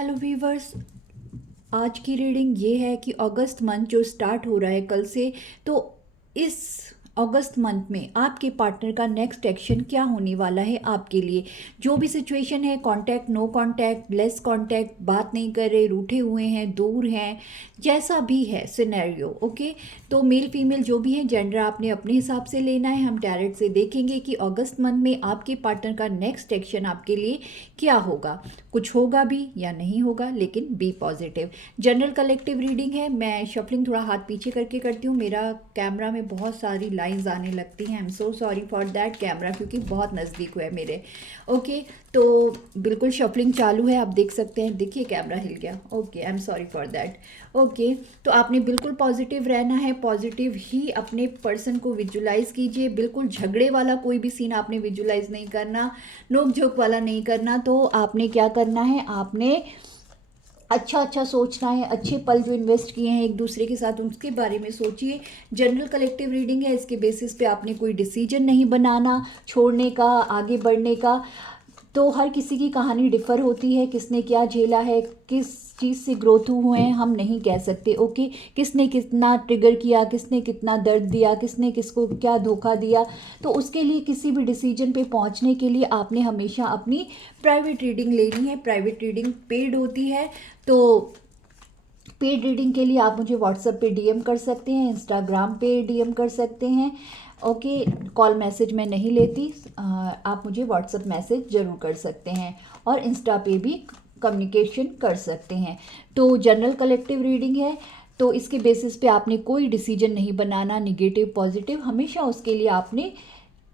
Hello viewers. आज की reading ये है कि अगस्त मंथ जो स्टार्ट हो रहा है कल से, तो इस अगस्त मंथ में आपके पार्टनर का नेक्स्ट एक्शन क्या होने वाला है आपके लिए। जो भी सिचुएशन है, contact, no contact, less contact, बात नहीं कर रहे, रूठे हुए हैं, दूर हैं, जैसा भी है सिनेरियो, ओके। तो मेल फीमेल जो भी है, जेंडर आपने अपने हिसाब से लेना है। हम टैरेट से देखेंगे कि अगस्त मंथ में आपके पार्टनर का नेक्स्ट एक्शन आपके लिए क्या होगा। कुछ होगा भी या नहीं होगा, लेकिन be positive. General collective reading है। मैं शफलिंग थोड़ा हाथ पीछे करके करती हूँ, मेरा कैमरा में बहुत सारी लाइंस आने लगती हैं। I am so sorry for that camera, क्योंकि बहुत नज़दीक हुआ है मेरे। ओके, तो बिल्कुल शफलिंग चालू है, आप देख सकते हैं। देखिए कैमरा हिल गया। Okay, I am sorry for that. Okay, तो आपने बिल्कुल पॉजिटिव रहना है, पॉजिटिव ही अपने पर्सन को विजुलाइज कीजिए। बिल्कुल झगड़े वाला कोई भी सीन आपने विजुलाइज नहीं करना, नोक झोंक वाला नहीं करना। तो आपने क्या करना है, आपने अच्छा अच्छा सोचना है। अच्छे पल जो इन्वेस्ट किए हैं एक दूसरे के साथ, उसके बारे में सोचिए। जनरल कलेक्टिव रीडिंग है, इसके बेसिस पे आपने कोई डिसीजन नहीं बनाना, छोड़ने का, आगे बढ़ने का। तो हर किसी की कहानी डिफ़र होती है, किसने क्या झेला है, किस चीज़ से ग्रोथ हुए हैं, हम नहीं कह सकते। ओके, किसने कितना ट्रिगर किया, किसने कितना दर्द दिया, किसने किसको क्या धोखा दिया। तो उसके लिए किसी भी डिसीजन पे पहुंचने के लिए आपने हमेशा अपनी प्राइवेट रीडिंग लेनी है। प्राइवेट रीडिंग पेड होती है, तो पेड रीडिंग के लिए आप मुझे व्हाट्सएप पे डीएम कर सकते हैं, इंस्टाग्राम पे डीएम कर सकते हैं। ओके, कॉल मैसेज मैं नहीं लेती, आप मुझे व्हाट्सएप मैसेज ज़रूर कर सकते हैं, और इंस्टा पे भी कम्युनिकेशन कर सकते हैं। तो जनरल कलेक्टिव रीडिंग है, तो इसके बेसिस पे आपने कोई डिसीजन नहीं बनाना, निगेटिव पॉजिटिव, हमेशा उसके लिए आपने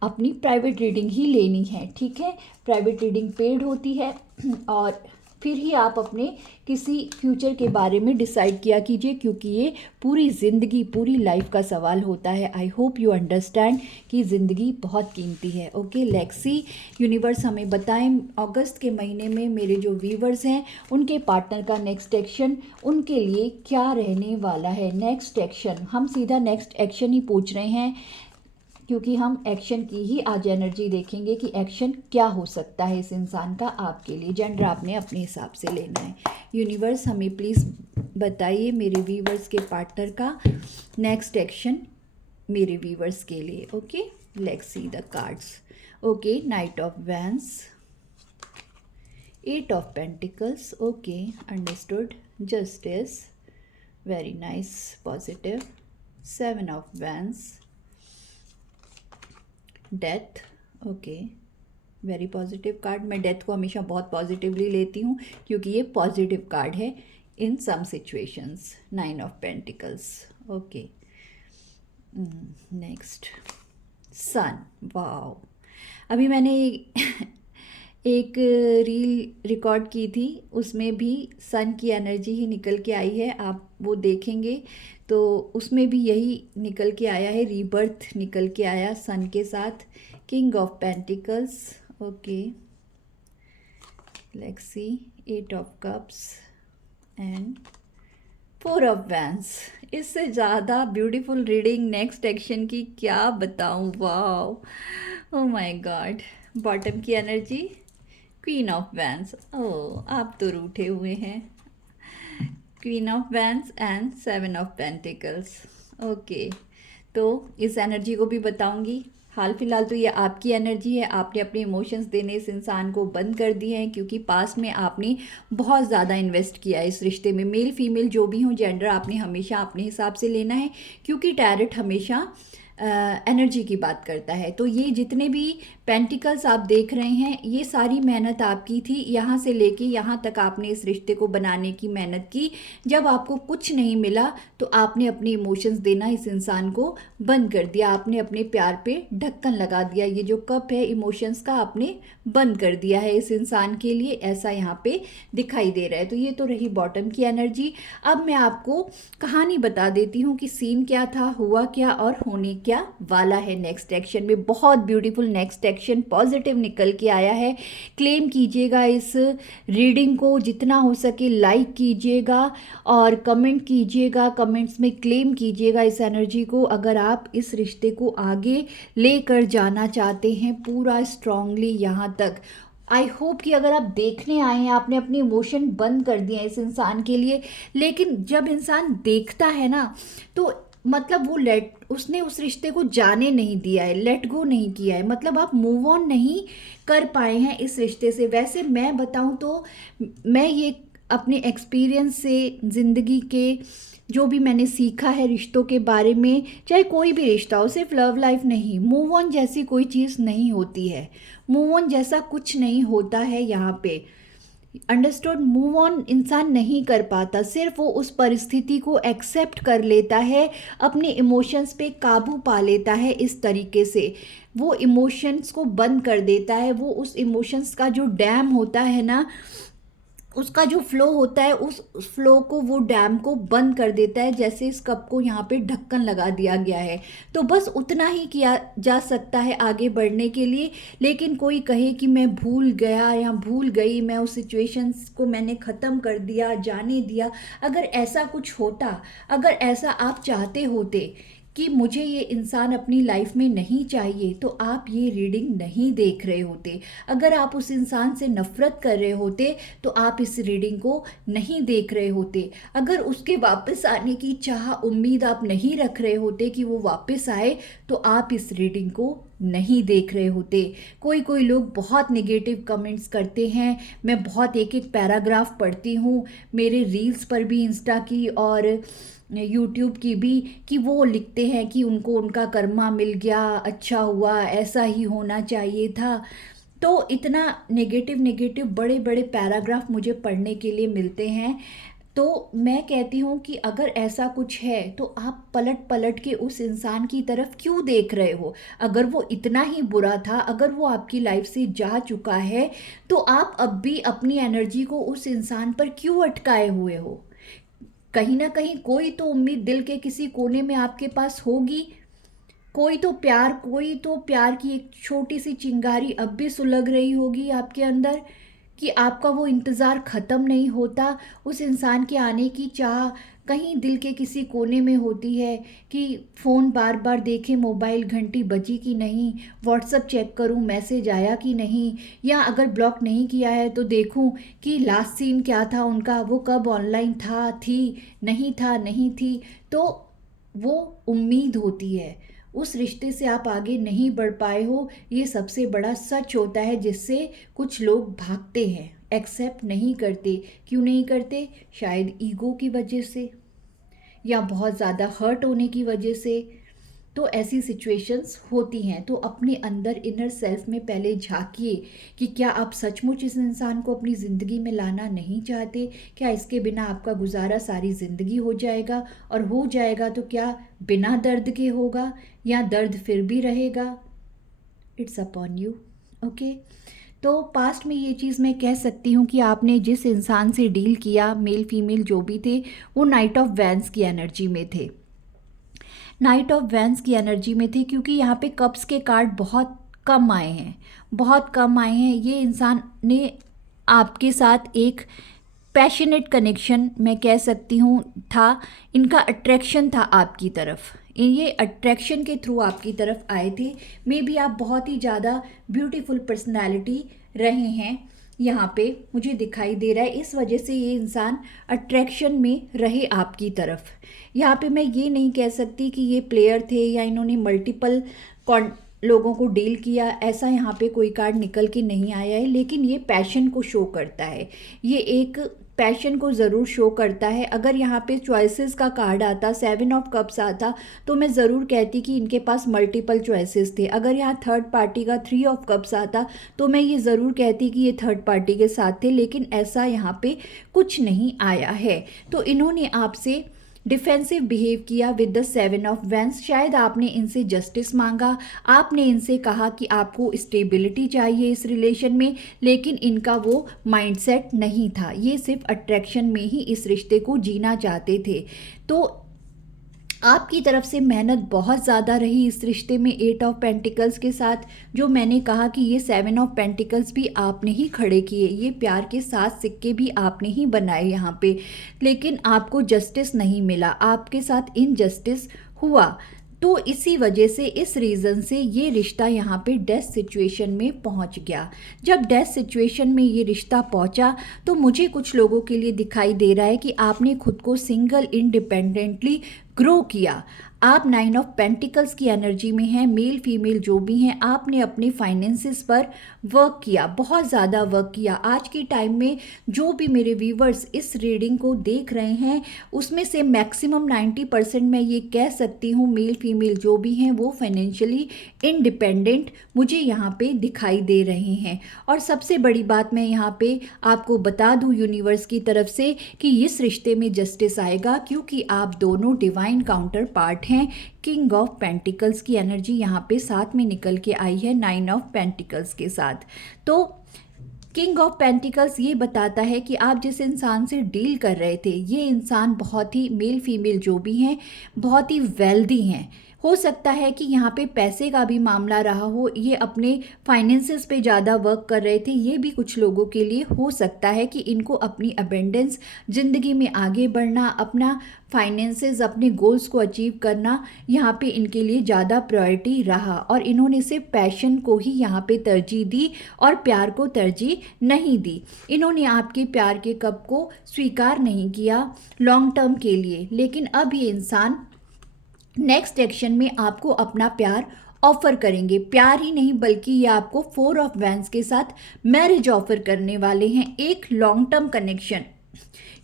अपनी प्राइवेट रीडिंग ही लेनी है, ठीक है। प्राइवेट रीडिंग पेड होती है, और फिर ही आप अपने किसी फ्यूचर के बारे में डिसाइड किया कीजिए, क्योंकि ये पूरी ज़िंदगी, पूरी लाइफ का सवाल होता है। आई होप यू अंडरस्टैंड कि ज़िंदगी बहुत कीमती है। ओके, लेक्सी यूनिवर्स हमें बताएं अगस्त के महीने में मेरे जो व्यूवर्स हैं उनके पार्टनर का नेक्स्ट एक्शन उनके लिए क्या रहने वाला है। नेक्स्ट एक्शन, हम सीधा नेक्स्ट एक्शन ही पूछ रहे हैं, क्योंकि हम एक्शन की ही आज एनर्जी देखेंगे कि एक्शन क्या हो सकता है इस इंसान का आपके लिए। जेंडर आपने अपने हिसाब से लेना है। यूनिवर्स हमें प्लीज़ बताइए मेरे व्यूवर्स के पार्टनर का नेक्स्ट एक्शन मेरे व्यूवर्स के लिए। Okay, let's see the cards. Okay, night of vents, 8 of pentacles, okay, understood, justice, very nice, positive, 7 of vents, death, okay, very positive card. मैं death को हमेशा बहुत पॉजिटिवली लेती हूँ, क्योंकि ये पॉजिटिव कार्ड है in some situations. 9 of pentacles, okay. Next, sun, wow. अभी मैंने एक रील रिकॉर्ड की थी, उसमें भी सन की एनर्जी ही निकल के आई है, आप वो देखेंगे तो उसमें भी यही निकल के आया है, रीबर्थ निकल के आया सन के साथ। King of pentacles, okay, let's see, 8 of cups and 4 of vents. इससे ज़्यादा ब्यूटीफुल रीडिंग नेक्स्ट एक्शन की क्या बताऊँ, वाह, ओ माय गॉड। बॉटम की एनर्जी, क्वीन ऑफ वैंस, ओह आप तो रूठे हुए हैं। Queen of vents and 7 of pentacles, okay. तो इस एनर्जी को भी बताऊंगी। हाल फिलहाल तो ये आपकी एनर्जी है, आपने अपने इमोशंस देने इस इंसान को बंद कर दिए हैं, क्योंकि पास में आपने बहुत ज़्यादा इन्वेस्ट किया है इस रिश्ते में। मेल फीमेल जो भी हो, जेंडर आपने हमेशा अपने हिसाब से लेना है, क्योंकि टैरेट हमेशा एनर्जी की बात करता है। तो ये जितने भी पेंटिकल्स आप देख रहे हैं, ये सारी मेहनत आपकी थी, यहाँ से लेके यहाँ तक आपने इस रिश्ते को बनाने की मेहनत की। जब आपको कुछ नहीं मिला तो आपने अपने इमोशंस देना इस इंसान को बंद कर दिया, आपने अपने प्यार पे ढक्कन लगा दिया। ये जो कप है इमोशंस का, आपने बंद कर दिया है इस इंसान के लिए, ऐसा यहाँ पे दिखाई दे रहा है। तो ये तो रही बॉटम की एनर्जी। अब मैं आपको कहानी बता देती हूँ कि सीन क्या था, हुआ क्या और होने क्या वाला है नेक्स्ट एक्शन में। बहुत ब्यूटीफुल नेक्स्ट एक्शन पॉजिटिव निकल के आया है। क्लेम कीजिएगा इस रीडिंग को, जितना हो सके लाइक कीजिएगा और कमेंट कीजिएगा, कमेंट्स में क्लेम कीजिएगा इस एनर्जी को। अगर आप इस रिश्ते को आगे लेकर जाना चाहते हैं पूरा स्ट्रांगली यहाँ तक, आई होप कि अगर आप देखने आए हैं, आपने अपने इमोशन बंद कर दिए हैं इस इंसान के लिए, लेकिन जब इंसान देखता है ना, तो मतलब वो उसने उस रिश्ते को जाने नहीं दिया है, लेट गो नहीं किया है, मतलब आप मूव ऑन नहीं कर पाए हैं इस रिश्ते से। वैसे मैं बताऊं तो मैं ये अपने एक्सपीरियंस से, ज़िंदगी के जो भी मैंने सीखा है रिश्तों के बारे में, चाहे कोई भी रिश्ता हो, सिर्फ लव लाइफ नहीं, मूव ऑन जैसी कोई चीज़ नहीं होती है। मूव ऑन जैसा कुछ नहीं होता है यहाँ पे। अंडरस्टूड? मूव ऑन इंसान नहीं कर पाता, सिर्फ वो उस परिस्थिति को एक्सेप्ट कर लेता है, अपने इमोशंस पे काबू पा लेता है इस तरीके से। वो इमोशंस को बंद कर देता है, वो उस इमोशंस का जो डैम होता है ना, उसका जो फ्लो होता है, उस फ्लो को, वो डैम को बंद कर देता है, जैसे इस कप को यहाँ पे ढक्कन लगा दिया गया है। तो बस उतना ही किया जा सकता है आगे बढ़ने के लिए। लेकिन कोई कहे कि मैं भूल गया या भूल गई, मैं उस सिचुएशंस को मैंने ख़त्म कर दिया, जाने दिया, अगर ऐसा कुछ होता, अगर ऐसा आप चाहते होते कि मुझे ये इंसान अपनी लाइफ में नहीं चाहिए, तो आप ये रीडिंग नहीं देख रहे होते। अगर आप उस इंसान से नफ़रत कर रहे होते, तो आप इस रीडिंग को नहीं देख रहे होते। अगर उसके वापस आने की चाह, उम्मीद आप नहीं रख रहे होते कि वो वापस आए, तो आप इस रीडिंग को नहीं देख रहे होते। कोई कोई लोग बहुत नेगेटिव कमेंट्स करते हैं, मैं बहुत एक एक पैराग्राफ पढ़ती हूँ मेरे रील्स पर भी, इंस्टा की और यूट्यूब की भी, कि वो लिखते हैं कि उनको उनका कर्मा मिल गया, अच्छा हुआ, ऐसा ही होना चाहिए था। तो इतना नेगेटिव नेगेटिव बड़े बड़े पैराग्राफ मुझे पढ़ने के लिए मिलते हैं। तो मैं कहती हूँ कि अगर ऐसा कुछ है, तो आप पलट पलट के उस इंसान की तरफ क्यों देख रहे हो? अगर वो इतना ही बुरा था, अगर वो आपकी लाइफ से जा चुका है, तो आप अब भी अपनी एनर्जी को उस इंसान पर क्यों अटकाए हुए हो? कहीं ना कहीं कोई तो उम्मीद दिल के किसी कोने में आपके पास होगी, कोई तो प्यार की एक छोटी सी चिंगारी अब भी सुलग रही होगी आपके अंदर, कि आपका वो इंतज़ार ख़त्म नहीं होता, उस इंसान के आने की चाह कहीं दिल के किसी कोने में होती है, कि फ़ोन बार बार देखें, मोबाइल घंटी बजी कि नहीं, व्हाट्सअप चेक करूं मैसेज आया कि नहीं, या अगर ब्लॉक नहीं किया है तो देखूं कि लास्ट सीन क्या था उनका, वो कब ऑनलाइन था, थी, नहीं थी। तो वो उम्मीद होती है। उस रिश्ते से आप आगे नहीं बढ़ पाए हो, ये सबसे बड़ा सच होता है, जिससे कुछ लोग भागते हैं, एक्सेप्ट नहीं करते। क्यों नहीं करते? शायद ईगो की वजह से, या बहुत ज़्यादा हर्ट होने की वजह से। तो ऐसी सिचुएशंस होती हैं। तो अपने अंदर इनर सेल्फ में पहले झांकिए कि क्या आप सचमुच इस इंसान को अपनी ज़िंदगी में लाना नहीं चाहते? क्या इसके बिना आपका गुजारा सारी ज़िंदगी हो जाएगा? और हो जाएगा तो क्या बिना दर्द के होगा, या दर्द फिर भी रहेगा? It's upon you. ओके। तो पास्ट में ये चीज़ मैं कह सकती हूँ कि आपने जिस इंसान से डील किया, मेल फीमेल जो भी थे, वो नाइट ऑफ वैंस की एनर्जी में थे, नाइट ऑफ वैंस की एनर्जी में थे, क्योंकि यहाँ पे कप्स के कार्ड बहुत कम आए हैं, बहुत कम आए हैं। ये इंसान ने आपके साथ एक पैशनेट कनेक्शन मैं कह सकती हूँ था, इनका अट्रैक्शन था आपकी तरफ, ये अट्रैक्शन के थ्रू आपकी तरफ आए थे। मे बी आप बहुत ही ज़्यादा ब्यूटीफुल पर्सनैलिटी रहे हैं, यहाँ पे मुझे दिखाई दे रहा है, इस वजह से ये इंसान अट्रैक्शन में रहे आपकी तरफ। यहाँ पे मैं ये नहीं कह सकती कि ये प्लेयर थे या इन्होंने मल्टीपल लोगों को डील किया, ऐसा यहाँ पे कोई कार्ड निकल के नहीं आया है। लेकिन ये पैशन को शो करता है, ये एक पैशन को ज़रूर शो करता है। अगर यहाँ पे चॉइसेस का कार्ड आता, 7 ऑफ कप्स आता, तो मैं ज़रूर कहती कि इनके पास मल्टीपल चॉइसेस थे। अगर यहाँ थर्ड पार्टी का 3 ऑफ कप्स आता, तो मैं ये ज़रूर कहती कि ये थर्ड पार्टी के साथ थे। लेकिन ऐसा यहाँ पे कुछ नहीं आया है। तो इन्होंने आपसे डिफेंसिव बिहेव किया विद द 7 ऑफ वैंस। शायद आपने इनसे जस्टिस मांगा, आपने इनसे कहा कि आपको स्टेबिलिटी चाहिए इस रिलेशन में, लेकिन इनका वो माइंडसेट नहीं था, ये सिर्फ अट्रैक्शन में ही इस रिश्ते को जीना चाहते थे। तो आपकी तरफ से मेहनत बहुत ज़्यादा रही इस रिश्ते में 8 ऑफ पेंटिकल्स के साथ। जो मैंने कहा कि ये 7 ऑफ पेंटिकल्स भी आपने ही खड़े किए, ये प्यार के 7 सिक्के भी आपने ही बनाए यहाँ पे, लेकिन आपको जस्टिस नहीं मिला, आपके साथ इनजस्टिस हुआ। तो इसी वजह से, इस रीज़न से ये रिश्ता यहाँ पे डेथ सिचुएशन में पहुँच गया। जब डेथ सिचुएशन में ये रिश्ता पहुँचा तो मुझे कुछ लोगों के लिए दिखाई दे रहा है कि आपने खुद को सिंगल इंडिपेंडेंटली ग्रो किया। आप 9 ऑफ पेंटिकल्स की एनर्जी में हैं, मेल फीमेल जो भी हैं, आपने अपने फाइनेंसिस पर वर्क किया, बहुत ज़्यादा वर्क किया। आज के टाइम में जो भी मेरे व्यूवर्स इस रीडिंग को देख रहे हैं उसमें से मैक्सिमम 90% मैं ये कह सकती हूँ, मेल फीमेल जो भी हैं वो फाइनेंशियली इंडिपेंडेंट मुझे यहाँ पे दिखाई दे रहे हैं। और सबसे बड़ी बात मैं यहाँ पे आपको बता दूँ यूनिवर्स की तरफ से कि इस रिश्ते में जस्टिस आएगा, क्योंकि आप दोनों डिवाइन काउंटर पार्ट हैं। किंग ऑफ पेंटिकल्स की एनर्जी यहाँ पे साथ में निकल के आई है 9 ऑफ पेंटिकल्स के साथ। तो किंग ऑफ पेंटिकल्स ये बताता है कि आप जिस इंसान से डील कर रहे थे, ये इंसान बहुत ही, मेल फीमेल जो भी हैं, बहुत ही वेल्दी हैं। हो सकता है कि यहाँ पे पैसे का भी मामला रहा हो, ये अपने फाइनेंसेस पे ज़्यादा वर्क कर रहे थे। ये भी कुछ लोगों के लिए हो सकता है कि इनको अपनी अबेंडेंस, ज़िंदगी में आगे बढ़ना, अपना फाइनेंसेस, अपने गोल्स को अचीव करना यहाँ पे इनके लिए ज़्यादा प्रायोरिटी रहा, और इन्होंने सिर्फ पैशन को ही यहाँ पे तरजीह दी और प्यार को तरजीह नहीं दी। इन्होंने आपके प्यार के कप को स्वीकार नहीं किया लॉन्ग टर्म के लिए। लेकिन अब ये इंसान नेक्स्ट एक्शन में आपको अपना प्यार ऑफर करेंगे। प्यार ही नहीं बल्कि ये आपको 4 ऑफ वैंस के साथ मैरिज ऑफर करने वाले हैं, एक लॉन्ग टर्म कनेक्शन।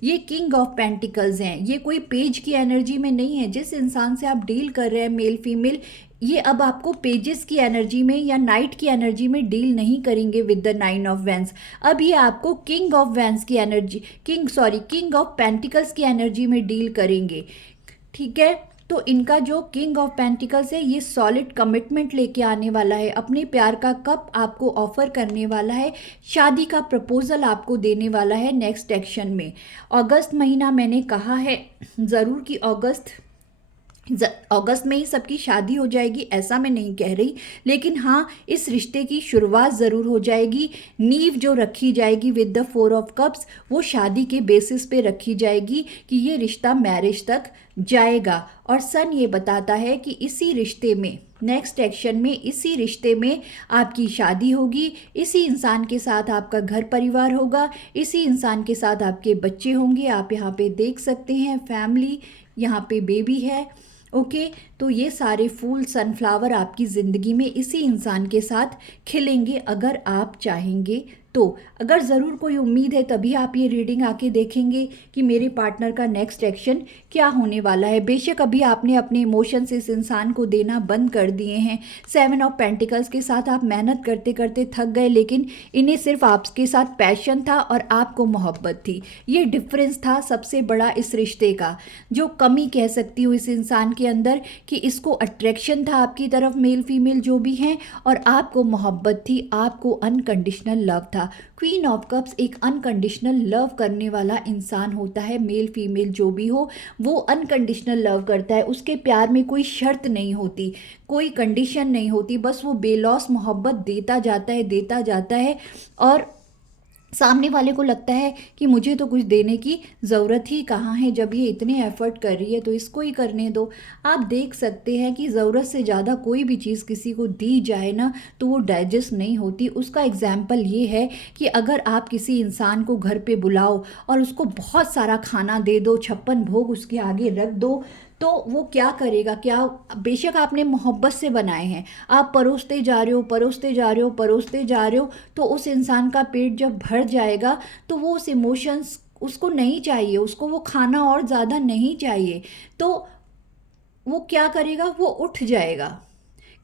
ये किंग ऑफ पेंटिकल्स हैं, ये कोई पेज की एनर्जी में नहीं है। जिस इंसान से आप डील कर रहे हैं मेल फीमेल, ये अब आपको पेजेस की एनर्जी में या नाइट की एनर्जी में डील नहीं करेंगे विद द 9 ऑफ वैंस। अब ये आपको किंग ऑफ वैंस की एनर्जी, किंग ऑफ पेंटिकल्स की एनर्जी में डील करेंगे। ठीक है, तो इनका जो किंग ऑफ पेंटिकल्स है ये सॉलिड कमिटमेंट लेके आने वाला है, अपने प्यार का कप आपको ऑफर करने वाला है, शादी का प्रपोजल आपको देने वाला है नेक्स्ट एक्शन में। अगस्त महीना मैंने कहा है ज़रूर कि अगस्त में ही सबकी शादी हो जाएगी, ऐसा मैं नहीं कह रही, लेकिन हाँ इस रिश्ते की शुरुआत ज़रूर हो जाएगी। नींव जो रखी जाएगी विद द 4 ऑफ कप्स, वो शादी के बेसिस पे रखी जाएगी कि ये रिश्ता मैरिज तक जाएगा। और सन ये बताता है कि इसी रिश्ते में, नेक्स्ट एक्शन में, इसी रिश्ते में आपकी शादी होगी, इसी इंसान के साथ आपका घर परिवार होगा, इसी इंसान के साथ आपके बच्चे होंगे। आप यहाँ पे देख सकते हैं फैमिली, यहाँ पे बेबी है। ओके, तो ये सारे फूल, सनफ्लावर आपकी ज़िंदगी में इसी इंसान के साथ खिलेंगे अगर आप चाहेंगे तो। अगर ज़रूर कोई उम्मीद है तभी आप ये रीडिंग आके देखेंगे कि मेरे पार्टनर का नेक्स्ट एक्शन क्या होने वाला है। बेशक अभी आपने अपने इमोशंस इस इंसान को देना बंद कर दिए हैं। 7 ऑफ पेंटिकल्स के साथ आप मेहनत करते करते थक गए, लेकिन इन्हें सिर्फ आपके साथ पैशन था और आपको मोहब्बत थी। ये डिफरेंस था सबसे बड़ा इस रिश्ते का, जो कमी कह सकती हूँ इस इंसान के अंदर, कि इसको अट्रैक्शन था आपकी तरफ, मेल फीमेल जो भी हैं, और आपको मोहब्बत थी, आपको अनकंडीशनल लव था। क्वीन ऑफ कप्स एक अनकंडीशनल लव करने वाला इंसान होता है। मेल फीमेल जो भी हो वो अनकंडीशनल लव करता है, उसके प्यार में कोई शर्त नहीं होती, कोई कंडीशन नहीं होती, बस वो बेलौस मोहब्बत देता जाता है और सामने वाले को लगता है कि मुझे तो कुछ देने की ज़रूरत ही कहाँ है, जब ये इतने एफर्ट कर रही है तो इसको ही करने दो। आप देख सकते हैं कि ज़रूरत से ज़्यादा कोई भी चीज़ किसी को दी जाए ना तो वो डाइजेस्ट नहीं होती। उसका एग्जाम्पल ये है कि अगर आप किसी इंसान को घर पे बुलाओ और उसको बहुत सारा खाना दे दो, 56 भोग उसके आगे रख दो, तो वो क्या करेगा? क्या, बेशक आपने मोहब्बत से बनाए हैं, आप परोसते जा रहे हो, तो उस इंसान का पेट जब भर जाएगा तो वो उस इमोशंस उसको नहीं चाहिए, उसको वो खाना और ज़्यादा नहीं चाहिए, तो वो क्या करेगा? वो उठ जाएगा।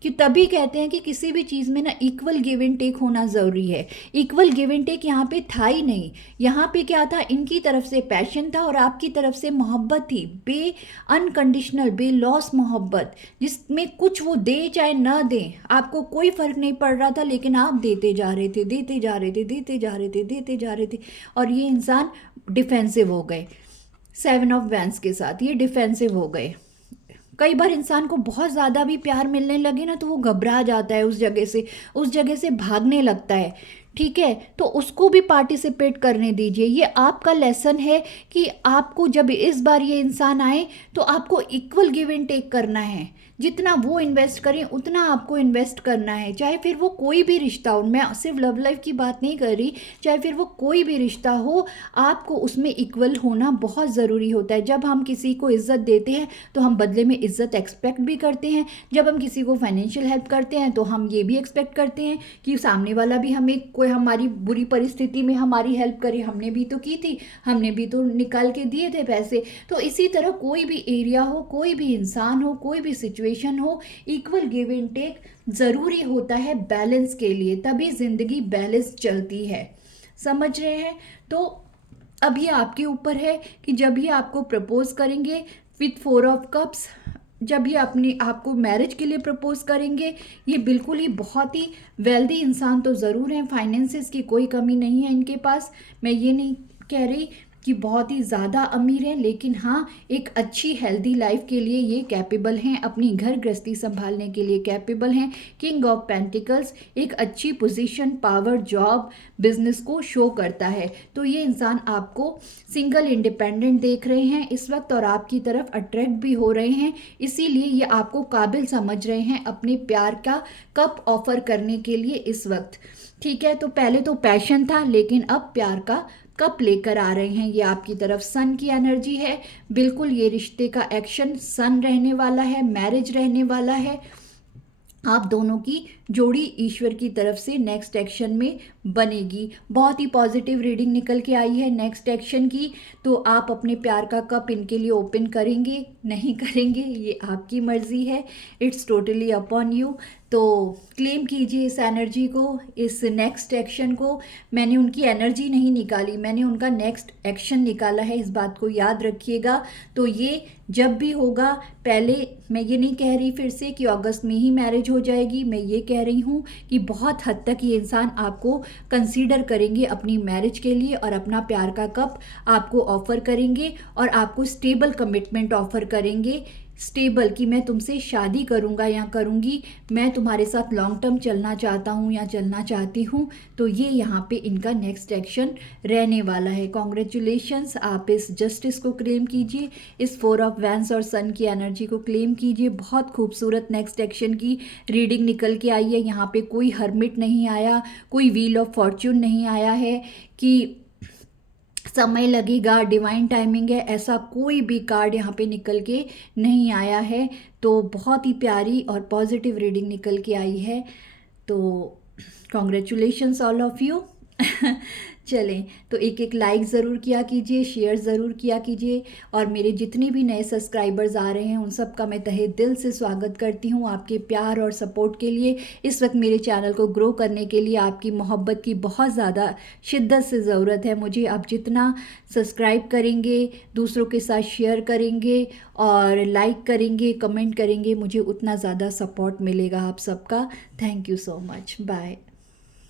कि तभी कहते हैं कि किसी भी चीज़ में ना इक्वल गिव एंड टेक होना ज़रूरी है। इक्वल गिव एंड टेक यहाँ पे था ही नहीं। यहाँ पे क्या था? इनकी तरफ से पैशन था और आपकी तरफ से मोहब्बत थी, अनकंडीशनल बेलॉस मोहब्बत, जिसमें कुछ वो दे चाहे ना दें आपको कोई फ़र्क नहीं पड़ रहा था, लेकिन आप देते जा रहे थे और ये इंसान डिफेंसिव हो गए। 7 ऑफ वैंस के साथ ये डिफेंसिव हो गए। कई बार इंसान को बहुत ज़्यादा भी प्यार मिलने लगे ना तो वो घबरा जाता है, उस जगह से भागने लगता है। ठीक है, तो उसको भी पार्टिसिपेट करने दीजिए। ये आपका लेसन है कि आपको जब इस बार ये इंसान आए तो आपको इक्वल गिव एंड टेक करना है। जितना वो इन्वेस्ट करें उतना आपको इन्वेस्ट करना है, चाहे फिर वो कोई भी रिश्ता हो। मैं सिर्फ लव लाइफ की बात नहीं कर रही, चाहे फिर वो कोई भी रिश्ता हो, आपको उसमें इक्वल होना बहुत ज़रूरी होता है। जब हम किसी को इज्जत देते हैं तो हम बदले में इज्जत एक्सपेक्ट भी करते हैं। जब हम किसी को फाइनेंशियल हेल्प करते हैं तो हम ये भी एक्सपेक्ट करते हैं कि सामने वाला भी हमें, कोई हमारी बुरी परिस्थिति में हमारी हेल्प करे। हमने भी तो की थी, हमने भी तो निकाल के दिए थे पैसे। तो इसी तरह कोई भी एरिया हो, कोई भी इंसान हो, कोई भी सिचुएशन हो, इक्वल गिव एंड टेक ज़रूरी होता है बैलेंस के लिए, तभी ज़िंदगी बैलेंस चलती है। समझ रहे हैं? तो अब ये आपके ऊपर है कि जब भी आपको प्रपोज करेंगे विथ 4 ऑफ कप्स, जब ये अपने आपको मैरिज के लिए प्रपोज करेंगे, ये बिल्कुल ही बहुत ही वेल्दी इंसान तो ज़रूर हैं, फाइनेंसिस की कोई कमी नहीं है इनके पास। मैं ये नहीं कह रही कि बहुत ही ज़्यादा अमीर हैं, लेकिन हाँ, एक अच्छी हेल्दी लाइफ के लिए ये कैपेबल हैं, अपनी घर गृहस्थी संभालने के लिए कैपेबल हैं। किंग ऑफ पेंटिकल्स एक अच्छी पोजीशन, पावर, जॉब, बिजनेस को शो करता है। तो ये इंसान आपको सिंगल इंडिपेंडेंट देख रहे हैं इस वक्त और आपकी तरफ अट्रैक्ट भी हो रहे हैं, इसीलिए ये आपको काबिल समझ रहे हैं अपने प्यार का कप ऑफर करने के लिए इस वक्त। ठीक है, तो पहले तो पैशन था, लेकिन अब प्यार का कप लेकर आ रहे हैं। ये आपकी तरफ सन की एनर्जी है, बिल्कुल ये रिश्ते का एक्शन सन रहने वाला है, मैरिज रहने वाला है। आप दोनों की जोड़ी ईश्वर की तरफ से नेक्स्ट एक्शन में बनेगी। बहुत ही पॉजिटिव रीडिंग निकल के आई है नेक्स्ट एक्शन की। तो आप अपने प्यार का कप इनके लिए ओपन करेंगे, नहीं करेंगे, ये आपकी मर्जी है, इट्स टोटली अपॉन यू। तो क्लेम कीजिए इस एनर्जी को, इस नेक्स्ट एक्शन को। मैंने उनकी एनर्जी नहीं निकाली, मैंने उनका नेक्स्ट एक्शन निकाला है, इस बात को याद रखिएगा। तो ये जब भी होगा, पहले मैं ये नहीं कह रही फिर से कि अगस्त में ही मैरिज हो जाएगी, मैं ये कह रही हूँ कि बहुत हद तक ये इंसान आपको कंसीडर करेंगे अपनी मैरिज के लिए और अपना प्यार का कप आपको ऑफर करेंगे और आपको स्टेबल कमिटमेंट ऑफर करेंगे। स्टेबल कि मैं तुमसे शादी करूँगा या करूँगी, मैं तुम्हारे साथ लॉन्ग टर्म चलना चाहता हूँ या चलना चाहती हूँ। तो ये यहाँ पे इनका नेक्स्ट एक्शन रहने वाला है। कॉन्ग्रेचुलेशंस, आप इस जस्टिस को क्लेम कीजिए, इस 4 ऑफ वैंस और सन की एनर्जी को क्लेम कीजिए। बहुत खूबसूरत नेक्स्ट एक्शन की रीडिंग निकल के आई है। यहाँ पे कोई हर्मिट नहीं आया, कोई व्हील ऑफ फॉर्च्यून नहीं आया है कि समय लगेगा, डिवाइन टाइमिंग है, ऐसा कोई भी कार्ड यहाँ पे निकल के नहीं आया है। तो बहुत ही प्यारी और पॉजिटिव रीडिंग निकल के आई है। तो कॉन्ग्रेचुलेशंस ऑल ऑफ यू। चलें, तो एक एक लाइक ज़रूर किया कीजिए, शेयर ज़रूर किया कीजिए, और मेरे जितने भी नए सब्सक्राइबर्स आ रहे हैं उन सब का मैं तहे दिल से स्वागत करती हूँ। आपके प्यार और सपोर्ट के लिए, इस वक्त मेरे चैनल को ग्रो करने के लिए आपकी मोहब्बत की बहुत ज़्यादा शिद्दत से ज़रूरत है मुझे। आप जितना सब्सक्राइब करेंगे, दूसरों के साथ शेयर करेंगे और लाइक करेंगे, कमेंट करेंगे, मुझे उतना ज़्यादा सपोर्ट मिलेगा आप सबका। Thank you so much, bye.